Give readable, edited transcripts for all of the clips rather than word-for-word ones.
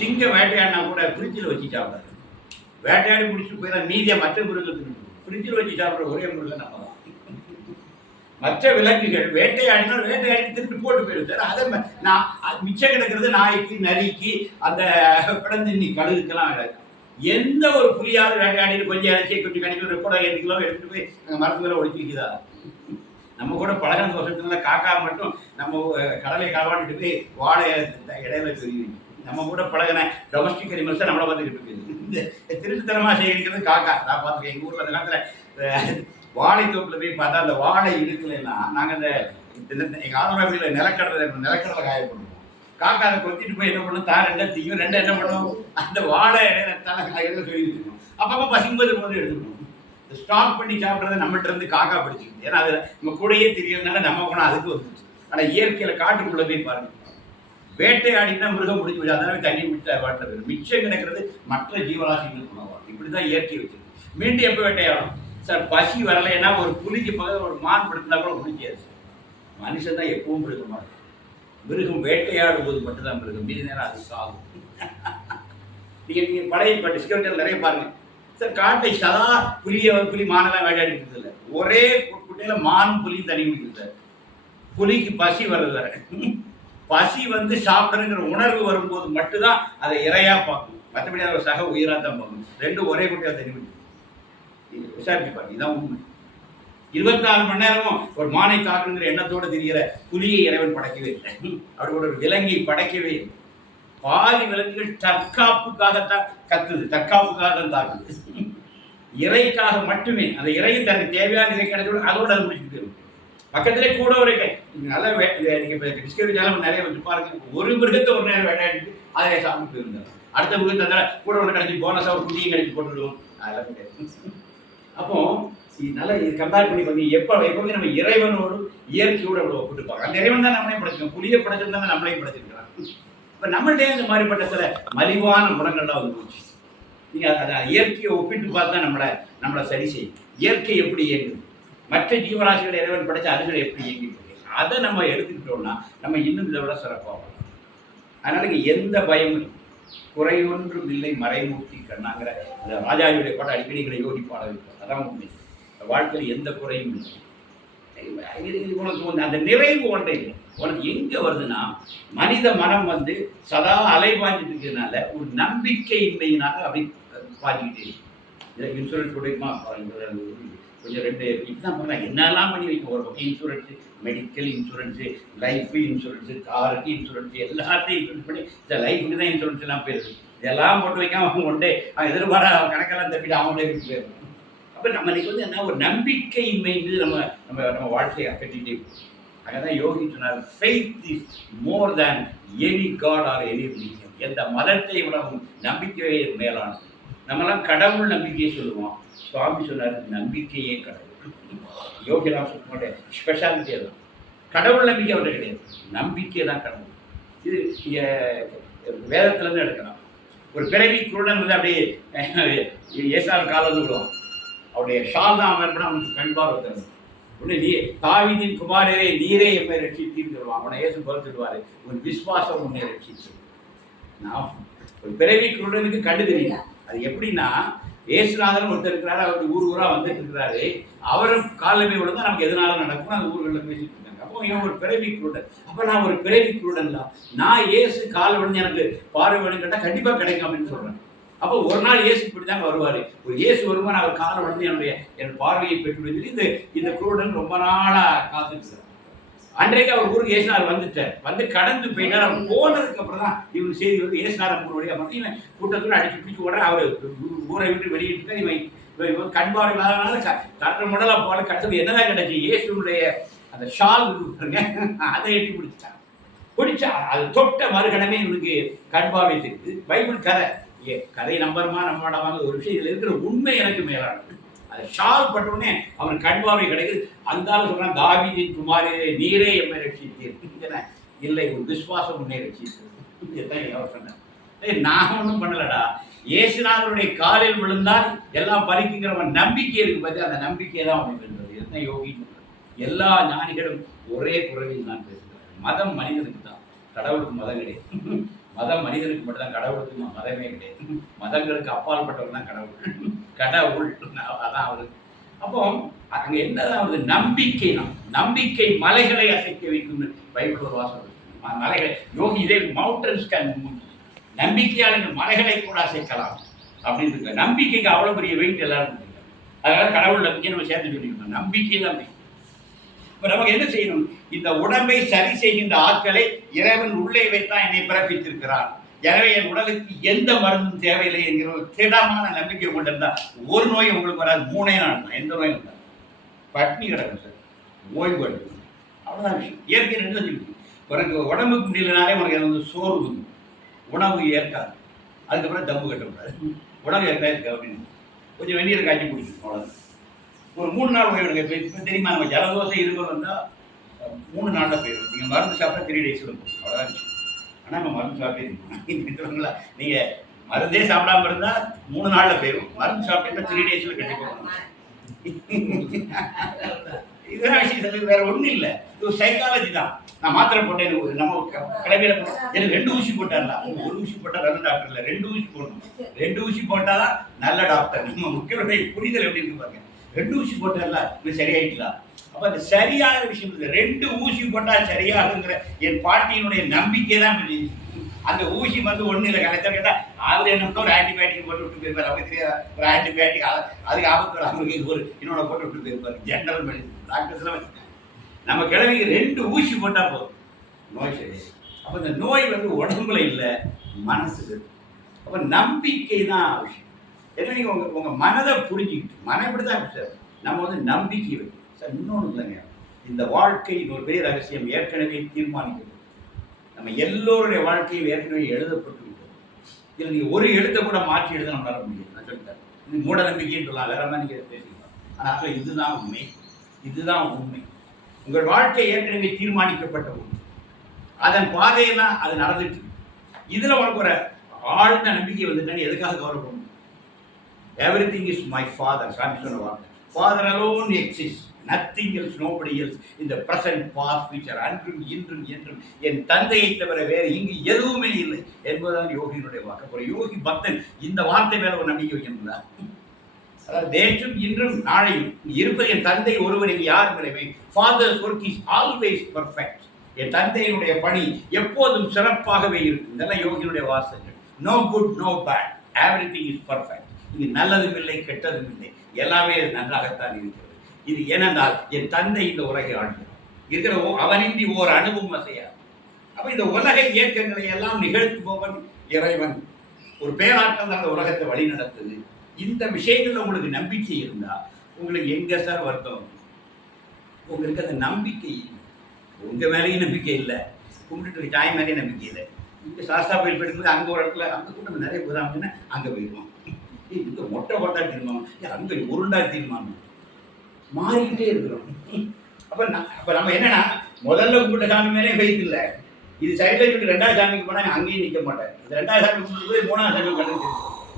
சிங்க வேட்டையாடினா கூட ஃப்ரிட்ஜில் வச்சு சாப்பிடாது. வேட்டையாடி முடிச்சுட்டு போய் தான் மீதியை மற்ற மிருகத்துக்கு ஃப்ரிட்ஜில் வச்சு சாப்பிட்ற ஒரே மிருகம் நம்ம தான். மற்ற விலங்குகள் வேட்டையாடினால் வேட்டையாடி திருப்பி போட்டு போயிடும் சார். அதை நான் மிச்சம் கிடக்கிறது நாய்க்கு, நரிக்கு, அந்த பிடந்தின்னி கழுகுக்கெல்லாம் கிடக்கு. எந்த ஒரு புலியாவது வேட்டையாடிட்டு கொஞ்சம் இறச்சி கொஞ்சம் கணிக்க கூட 8 கிலோ எடுத்துட்டு போய் அங்கே மரத்து மேலே ஒழிச்சு வைக்குதா? நம்ம கூட பழகின தோஷத்துனால காக்கா மட்டும் நம்ம கடலை காவாண்டிட்டு போய் வாழை இடையில சொல்லி நம்ம கூட பழகின டொமஸ்டிக் அனிமல்ஸை நம்மளை பார்த்துக்கிட்டு இருக்குது. இந்த திருட்டுத்தனமாக செய்கிறது காக்கா. நான் பார்த்துருக்கேன் எங்கள் ஊரில் அந்த காலத்தில் வாழை தோப்பில் போய் பார்த்தா அந்த வாழை இருக்குல்லன்னா நாங்கள் இந்த எங்கள் ஆதரவாடியில் நிலக்கடலை காய பண்ணுவோம். காக்கா அதை கொத்திட்டு போய் என்ன பண்ணும், தான் ரெண்டா தீயும், ரெண்டா என்ன பண்ணுவோம், அந்த வாழை இடையில தலை காய்கறி சொல்லி வச்சுக்கணும். அப்பப்போ பசிக்கும்போது போது எடுத்துக்கணும். ஸ்டாக் பண்ணி சாப்பிட்றத நம்மகிட்ட இருந்து காக்கா பிடிச்சிருக்கு. ஏன்னா அது நம்ம கூடயே தெரியறதுனால நம்ம குணம் அதுக்கு வந்துச்சு. ஆனால் இயற்கையில் காட்டுக்குள்ளே போய் பாருங்க, வேட்டையாடினா மிருகம் முடிஞ்சு போச்சு. அதனால தண்ணி முடிச்ச வாட்டில் மிச்சம் கிடக்கிறது மற்ற ஜீவராசிகளுக்கு உணவாகும். இப்படி தான் இயற்கை வச்சிருக்கு. மீண்டும் எப்போ வேட்டையாடும் சார்? பசி வரலைன்னா ஒரு புலிக்கு பக்கத்தில் ஒரு மான் படுத்தினா கூட பிடிக்காது. மனுஷன் தான் எப்பவும் மிருக மாட்டோம். மிருகம் வேட்டையாடும் போது மட்டும்தான் மிருகம், மீதி நேரம் அது சாகும். நீங்கள் பழைய இப்போ டிஸ்கவரியில் நிறைய பாருங்க சார். காட்டை சதா புலி மானெல்லாம் வேட்டையாடிட்டு இல்லை. ஒரே குட்டையில் மான் புலி தனி முடிக்குது சார். புலிக்கு பசி வர்றது வேற. பசி வந்து சாப்பிடுங்கிற உணர்வு வரும்போது மட்டும்தான் அதை இறையா பார்க்கணும். மற்றபடி அதை சக உயிராக தான் பார்க்கணும். ரெண்டும் ஒரே குட்டையாக தனி முடியும். விசாரிச்சு பாருங்க, இதான் உண்மை. 24 மணி நேரமும் ஒரு மானை தாக்குங்கிற எண்ணத்தோடு தெரிகிற புலியை இறைவன் படைக்கவே இல்லை. அவரோட ஒரு விலங்கை படைக்கவே இல்லை. பாதி விலங்குகள் தற்காப்புக்காகத்தான் கத்துது, தற்காப்புக்காக தான் தாக்குது. இறைக்காக மட்டுமே. அந்த இறையை தனக்கு தேவையான இறை கிடைச்சோட அதோட அது முடிச்சுட்டு பக்கத்திலே கூட ஒரு நல்ல நீங்கள் டிஸ்கவரி சேனல் நிறைய வந்து பாருங்க. ஒரு மிருகத்தை ஒரு நேரம் வேட்டையாடிட்டு அதை சாப்பிட்டு போயிருந்தாங்க. அடுத்த மிருகத்தை இருந்தால் கூட ஒன்று கிடைச்சி போனஸாக ஒரு புதிய கிடைச்சி போட்டுடுவோம். அதெல்லாம் கிடையாது. அப்போ நல்லா இது கம்பேர் பண்ணி பார்த்தீங்க, எப்போவுமே நம்ம இறைவனோடு இயற்கையோடு அவ்வளோ ஒப்பிட்டுப்பாங்க. அந்த இறைவன் தான் நம்மளையும் படைச்சிருக்கோம். புலியை படைச்சிருந்தாங்க, நம்மளையும் படைச்சிருக்கிறான். இப்போ நம்மள்டே இந்த மாதிரிப்பட்ட சில மலிவான குணங்கள்லாம் வந்து போச்சு. நீங்கள் அதை இயற்கையை ஒப்பிட்டு பார்த்தா நம்மளை சரி செய்யும். இயற்கை எப்படி இயங்குது, மற்ற ஜீவராசிகளை இறைவன் படைச்ச அதுகளை எப்படி இயங்கிட்டு இருக்கு, அதை நம்ம எடுத்துக்கிட்டோம்னா நம்ம இன்னும் இதை விட சிறப்பாக. அதனால இங்கே எந்த பயமும் குறையொன்றும் இல்லை மறைமூர்த்தி கண்ணாங்கிற அந்த ராஜாவுடைய பாட அடிக்கடிகளை யோகி பாட வைப்போம். அதான் உண்மை. வாழ்க்கையில் எந்த குறையும் இல்லை. உனக்கு அந்த நிறைவு ஒன்றை இல்லை. உனக்கு எங்கே வருதுன்னா மனித மனம் வந்து சதா அலைபாஞ்சிட்டு இருக்கிறதுனால ஒரு நம்பிக்கையின்மையினால அப்படி பாஞ்சிக்கிட்டே இருக்கு. இதை இன்சூரன்ஸ் கொடுக்குமா கொஞ்சம் 2 இதுதான் பண்ணலாம். என்னெல்லாம் பண்ணி வைக்க ஒரு பக்கம் insurance, medical insurance, life insurance, காருக்கு இன்சூரன்ஸு, எல்லாத்தையும் இன்சூரன்ஸ் பண்ணி இந்த லைஃபுக்கு தான் இன்சூரன்ஸ் எல்லாம் போயிருது. இதெல்லாம் போட்டு வைக்காம அவங்க கொண்டே எதிர்பாராத கணக்கெல்லாம் தப்பிட்டு அவங்களே விட்டு போயிடும். அப்போ நம்மளுக்கு வந்து என்ன ஒரு நம்பிக்கையின்மைங்கிறது நம்ம வாழ்க்கையை கட்டிகிட்டே இருக்கும். அங்கே தான் யோகி சொன்னார், faith is more than any god or any religion. எந்த மதத்தை விடவும் நம்பிக்கையே மேலானது. நம்மலாம் கடவுள் நம்பிக்கையை சொல்லுவோம். சுவாமி சொன்னார், நம்பிக்கையே கடவுள். யோகிராம் சுத்தனுடைய ஸ்பெஷாலிட்டியே தான். கடவுள் நம்பிக்கை அவர்கிட்ட கிடையாது, நம்பிக்கை தான் கடவுள். இது வேதத்துலேருந்து எடுக்கலாம். ஒரு பிறவி குருடன் வந்து அப்படியே ஏசால் காலம் விடுவான். அவருடைய ஷால் தான் அவன் அவனுக்கு கண்பார் வைக்கிறது. உடனே தாவீதின் குமாரரே நீரே எம்மை ரட்சித்தீர்னு சொல்லுவான். அவனை ஏசு சொல்லிடுவாரு, உன் விசுவாசம் உன்னை ரட்சித்து. நான் ஒரு பிறவி குருடனுக்கு கண்டு தெரியும். அது எப்படின்னா, ஏசுநாதன் ஒருத்தர் இருக்கிறாரு, அவர் ஊராக வந்துட்டு இருக்கிறாரு. அவரும் காலமே விழுந்தா நமக்கு எதனால நடக்கும் அந்த ஊர்களில் பேசிட்டு இருக்காங்க. அப்போ இவன் ஒரு பிறவி குருடன். அப்போ நான் ஒரு பிறவி குருடன் தான். நான் ஏசு கால விழுந்து எனக்கு பார்வை வேணும் கேட்டால் கண்டிப்பாக கிடைக்கும் அப்படின்னு சொல்கிறேன். அப்போ ஒரு நாள் ஏசு இப்படி தாங்க வருவார். ஒரு ஏசு வருமா நான் அவர் காலை விழுந்து என் பார்வையை பெற்று சொல்லி இந்த குருடன் ரொம்ப நாளாக காத்துட்டு. அன்றைக்கு அவர் ஊருக்கு ஏசுநாதர் வந்துட்டார். வந்து கடந்து போயிட்டார். அவர் போனதுக்கு அப்புறம் தான் இவங்க செய்தி வந்து ஏசுநாதர் ஊர் வழியாக பார்த்து இவன் கூட்டத்தோடு அடிச்சு பிடிச்சி உடனே அவர் ஊரை விட்டு வெளியிட்டு இவன் கண்பாடு இல்லாதனால தட்ட முடலாக போல கடைசி என்னதான் கிடைச்சி இயேசுடைய அந்த ஷால் இருப்பாருங்க, அதை எட்டி பிடிச்சிட்டான். பிடிச்சா அது தொட்ட மறுகணமே இவனுக்கு கண்பாவை தெரியுது. பைபிள் கதை நம்பருமா நம்மளாவாங்க ஒரு விஷயம் இதில் இருக்கிற உண்மை எனக்கு மேலானது. அதை ஷால் பட்டவுடனே அவன் கண்பாவை கிடைக்குது. அந்த சொல்றான், தாவீதின் குமாரே நீரே எம்மை ரட்சித்தீர். இல்லை, ஒரு விசுவாசம் உன்னை ரட்சித்தது. அவர் சொன்னார், நான் ஒன்றும் பண்ணலடா, இயேசுநாதருடைய காலில் விழுந்தால் எல்லாம் பறிக்குங்கிறவன் நம்பிக்கை இருக்கு பார்த்து, அந்த நம்பிக்கையை தான் அவனை வென்றது. இதுதான் யோகி. எல்லா ஞானிகளும் ஒரே குரலில் நான் பேசுகிறேன். மதம் மனிதனுக்கு தான், கடவுளுக்கு மதம் கிடையாது. மதம் மனிதனுக்கு மட்டும்தான், கடவுளுக்கு மதமே கிடையாது. மதங்களுக்கு அப்பாற்பட்டவர் தான் கடவுள். கடவுள் அதான் அவரு. அப்போ அங்க என்னதான் வருது? நம்பிக்கை தான். நம்பிக்கை மலைகளை அசைக்க வைக்கும் பைபிள் ஒரு வாசகம். மலைகளை யோகி இதே மவுண்டன்ஸ் கேன் மூவ். நம்பிக்கையாளர்கள் மலைகளை கூட அசைக்கலாம் அப்படின்னு இருக்கு. நம்பிக்கைக்கு அவ்வளவு பெரிய வெயிட் எல்லாரும். அதனால கடவுள் நம்பிக்கை நம்ம சேர்த்து சொல்லிக்கணும். நம்பிக்கை தான். இப்ப நமக்கு என்ன செய்யணும்? இந்த உடம்பை சரி செய்கின்ற ஆட்களை இறைவன் உள்ளே வைத்தான் என்னை பிறப்பித்திருக்கிறார். எனவே என் உடலுக்கு எந்த மருந்தும் தேவையில்லை என்கிற ஒரு திடமான நம்பிக்கை கொண்டிருந்தா ஒரு நோய் உங்களுக்கு வராது. 3 நாள் தான் எந்த நோயும் வராது. பட்னி கிடக்கும் சார், ஓய்வு எடுக்கணும், அவ்வளோதான் விஷயம். இயற்கை ரெண்டு இருக்கு. உனக்கு உடம்புக்கு முடியலனாலே உனக்கு வந்து சோறு வந்து உணவு ஏற்காது. அதுக்கப்புறம் தம்பு கட்டக்கூடாது. உணவு ஏற்காது அப்படின்னு கொஞ்சம் வெந்நீரை காய்ச்சி குடிக்கணும், அவ்வளோதான். ஒரு 3 நாள் ஓய்வு எடுக்க. இப்போ தெரியுமா, நம்ம ஜலதோஷம் இருமல் வந்தால் 3 நாளில் போயிடும். நீங்கள் மருந்து சாப்பிட்டா 3 டேஸில் இருக்கும், அவ்வளோதான் விஷயம். ஆனால் நம்ம மருந்து சாப்பிட்டே நீங்கள் மருந்தே சாப்பிடாம இருந்தால் 3 நாளில் போயிடும். மருந்து சாப்பிட்டீங்கன்னா 3 டேஸில் கண்டிப்பாக. இதெல்லாம் விஷயம் வேற ஒன்றும் இல்லை. இது சைக்காலஜி தான். நான் மாத்திரை போட்டேன், நம்ம கிளம்பியில எனக்கு 2 ஊசி போட்டார்ல. 1 ஊசி போட்டால் நல்ல டாக்டர் இல்லை, 2 ஊசி போடணும். 2 ஊசி போட்டால் தான் நல்ல டாக்டர். நம்ம முக்கியமான புரிதல் எப்படி இருக்கு பாருங்க. 2 ஊசி போட்டார்ல, இது சரியாயிட்டலாம். அப்போ அந்த சரியான விஷயம் இல்லை. 2 ஊசி போட்டால் சரியாகுங்கிற என் பாட்டியினுடைய நம்பிக்கை தான். அந்த ஊசி வந்து ஒன்றும் இல்லை. கரெக்டாக கேட்டால் அவர் என்ன ஒரு ஆன்டிபயோட்டிக் போட்டு விட்டு போயிருப்பார். அவருக்கு தெரியாது ஒரு ஆன்டிபயோட்டிக், அதுக்கு ஆபத்து அவங்களுக்கு ஒரு இன்னொன்று போட்டு விட்டு போயிருப்பார். ஜென்ரல் மெடிசன் டாக்டர்ஸ்லாம் வச்சுருக்காங்க. நம்ம கிழமைக்கு 2 ஊசி போட்டால் போதும், நோய் சரி. அப்போ இந்த நோய் வந்து உடம்புல இல்லை, மனசுக்கு. அப்போ நம்பிக்கை தான் விஷயம். ஏன்னா நீங்கள் உங்கள் மனதை புரிஞ்சுக்கிட்டு, மனம் இப்படி தான் சார். நம்ம வந்து நம்பிக்கை வைக்கணும் சார். இன்னொன்று இல்லைங்க, இந்த வாழ்க்கை ஒரு பெரிய ரகசியம் ஏற்கனவே தீர்மானிக்கிறது. நம்ம எல்லோருடைய வாழ்க்கையும் ஏற்கனவே எழுதப்பட்டு விட்டது. இதில் நீங்கள் ஒரு எழுத்தை கூட மாற்றி எழுத நம்மளால முடியும். நான் சொல்லிட்டேன், இது மூட நம்பிக்கைன்னு சொல்லலாம், வேற மாதிரி நீங்கள் பேசிக்கலாம். ஆனால் இதுதான் உண்மை, இதுதான் உண்மை. உங்கள் வாழ்க்கை ஏற்கனவே தீர்மானிக்கப்பட்ட ஒன்று. அதன் பாதையெல்லாம் அது நடந்துட்டு. இதில் உனக்கு ஒரு ஆழ்ந்த நம்பிக்கை வந்துட்டான்னு எதுக்காக கவலைப்படணும்? Everything is my father. சாமி சொன்ன வார்த்தை. Father alone exists. Nothing else, nobody else in the present, past, future. அன்றும் இன்றும் என்றும் என் தந்தையை தவிர வேறு இங்கு எதுவுமே இல்லை என்பதுதான் யோகியினுடைய வாக்கு. ஒரு யோகி பக்தன் இந்த வார்த்தை மேல ஒரு நம்பிக்கை வைக்கணும்ல. அதாவது நேற்றும் இன்றும் நாளையும் இருப்பது என் தந்தை ஒருவர், இங்கு யாரும் இல்லை. Father's work is always perfect. என் தந்தையினுடைய பணி எப்போதும் சிறப்பாகவே இருக்கும். இதெல்லாம் யோகியினுடைய வாசகங்கள். No good, no bad, everything is perfect. இங்கு நல்லதும் இல்லை, கெட்டதும் இல்லை, எல்லாமே நன்றாகத்தான் இருக்கிறது. இது ஏனென்றால் என் தந்தை இந்த உலகை ஆழ்கிறார். இருக்கிற அவனின்றி ஓர் அணுவும் அசையாது. அப்ப இந்த உலக இயக்கங்களை எல்லாம் நிகழ்த்துபவன் இறைவன். ஒரு பேராற்றல் அந்த உலகத்தை வழி நடத்துது. இந்த விஷயங்கள்ல உங்களுக்கு நம்பிக்கை இருந்தா உங்களுக்கு எங்க சார் வருத்தம்? உங்களுக்கு அந்த நம்பிக்கை உங்க மேலேயும் நம்பிக்கை இல்லை, கும்பிட்டு தாய் மேலேயும் நம்பிக்கை இல்லை. இங்க சாஸ்தா கோயில் போயிட்டு அங்க ஒரு இடத்துல அங்க கூட்டம் நிறைய போதாங்கன்னா அங்க போயிடுவோம். இங்க மொட்டை போட்டா தீர்மானம், அங்க உருண்டா தீர்மானம், மாறிக்கிட்டே இருக்கிறோம். அப்ப நம்ம என்னன்னா முதல்ல கும்பிட்ட சாமி மேலே ஃபெய்த் இல்லை. இது சைடில் சொல்லிட்டு 2வது சாமிக்கு போனால் அங்கேயும் நிற்க மாட்டேன். இந்த 2வது சாமி கும்பிட்டு போய் 3வது சாமி கண்டு கூட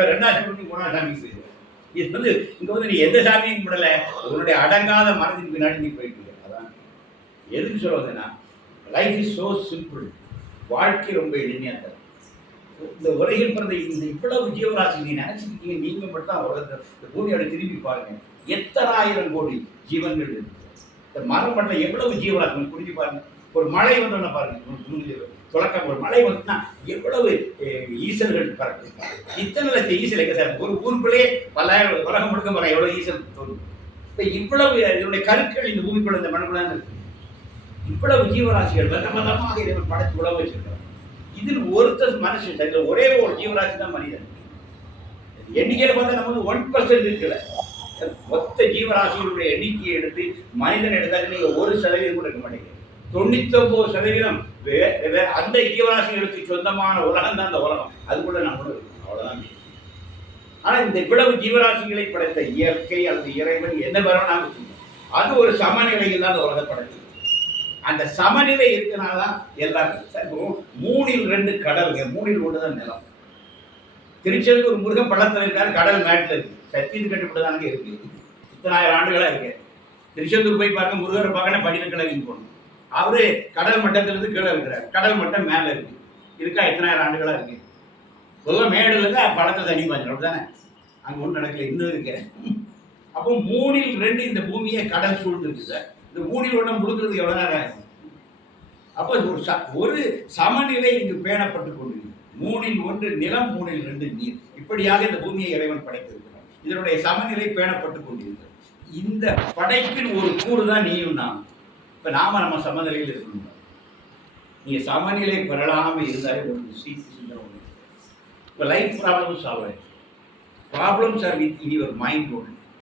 2வது சாமி 3வது சாமிக்கு போயிடுவேன். இது வந்து இங்கே வந்து நீ எந்த சாமியும் கும்பிடலை, உன்னுடைய அடங்காத மனதின் பின்னாடி நீ போயிட்டு. அதான் எதுக்கு சொல்ல வந்தேன்னா, லைஃப் இஸ் ஸோ சிம்பிள். வாழ்க்கை ரொம்ப எளிமையாக தரும். இந்த உலகில் பிறந்த இந்த இவ்வளவு ஜீவராசி நீ நினைச்சிருக்கீங்க, நீங்கள் மட்டும் தான் உலகத்தை இந்த பூமியோட திரும்பி பாருங்க, எத்தனை ஆயிரம் கோடி ஜீவன்கள் இருக்கு. இந்த மரம் மட்டும் எவ்வளவு ஜீவராசி புரிஞ்சு பாருங்க. ஒரு மழை வந்தோன்னு பாருங்க, தொடக்கம் ஒரு மழை வந்துன்னா எவ்வளவு ஈசல்கள் பறக்கு. இத்தனை லட்சம் ஈசல் எங்க சார்? ஒரு ஊருக்குள்ளே 10,000 உலகம் முழுக்க போற எவ்வளவு ஈசல் தோணும். இப்போ இவ்வளவு இதனுடைய கருக்கள் இந்த பூமிக்குள்ள இந்த மண்ணுக்குள்ள இருக்கு. இவ்வளவு ஜீவராசிகள் வந்தமாக இறைவன் படைத்து உழவு வச்சிருக்கிறார். இதில் ஒருத்தர் மனுஷன், இதில் ஒரே ஒரு ஜீவராசி தான் மனிதன். எண்ணிக்கையில் பார்த்தா நம்ம வந்து 1% இருக்கல. மொத்த ஜீவராசிகளுடைய எண்ணிக்கையை எடுத்து மனிதன் எடுத்தாக்க நீங்க 1% கூட இருக்க மாட்டேங்குது. 99% அந்த ஜீவராசிகளுக்கு சொந்தமான உலகம் தான் அந்த உலகம். அதுக்குள்ள நம்மளும் இருக்கும், அவ்வளவுதான். ஆனா இந்த இவ்வளவு ஜீவராசிகளை படைத்த இயற்கை அல்லது இறைவன் என்ன வரணும், அது ஒரு சமநிலையில் தான் அந்த உலகத்தை படைத்தது. அந்த சமநிலை இருக்கனால்தான் எல்லாருக்கும் 3இல் 2 கடலுங்க, 3இல் 1 தான் நிலம். திருச்செந்தூர் ஒரு முருகன் பள்ளத்தில் இருக்காரு, கடல் மேட்டில் இருக்கு. சத்தியது கட்டுப்பட்டுதானே இருக்கு. இத்தனை ஆயிரம் ஆண்டுகளா இருக்கு. திருச்செந்தூர் போய் பார்க்க முருகரை பார்க்கணும், படியில் கிளவி போகணும். அவரு கடல் மட்டத்திலிருந்து கீழே இருக்கிறார், கடல் மட்டம் மேலே இருக்கு. இருக்கா எத்தனாயிரம் ஆண்டுகளாக இருக்கு. பொதுவாக மேடுல இருந்து படத்தை தண்ணி பாய்ச்சணும் தானே, அங்கே ஒன்றும் நடக்கல, இன்னும் இருக்கு. அப்போ 3/2 இந்த பூமியை கடல் சூழ்ந்துருக்கு சார். இந்த 3/1 முழுக்கிறதுக்கு எவ்வளோ நேரம் ஆகும்? அப்போ ஒரு சமநிலை இங்கு பேணப்பட்டு கொண்டிருக்கு. 3/1 நிலம், 3/2 நீர். இப்படியாக இந்த பூமியை இறைவன் படைத்திருக்கிறார். இதனுடைய சமநிலை பேணப்பட்டு கொண்டிருக்கிறது. இந்த படைப்பின் ஒரு கூறு தான் நீயும் நான். இப்போ நம்ம சமநிலையில் இருக்கணும். நீங்க சமநிலை பெறலாமல் இருந்தாலே ஒரு சிந்தனை. இப்போ லைஃப் ப்ராப்ளம் சால்வ் ஆயிடுச்சு. Problems are within your mind only.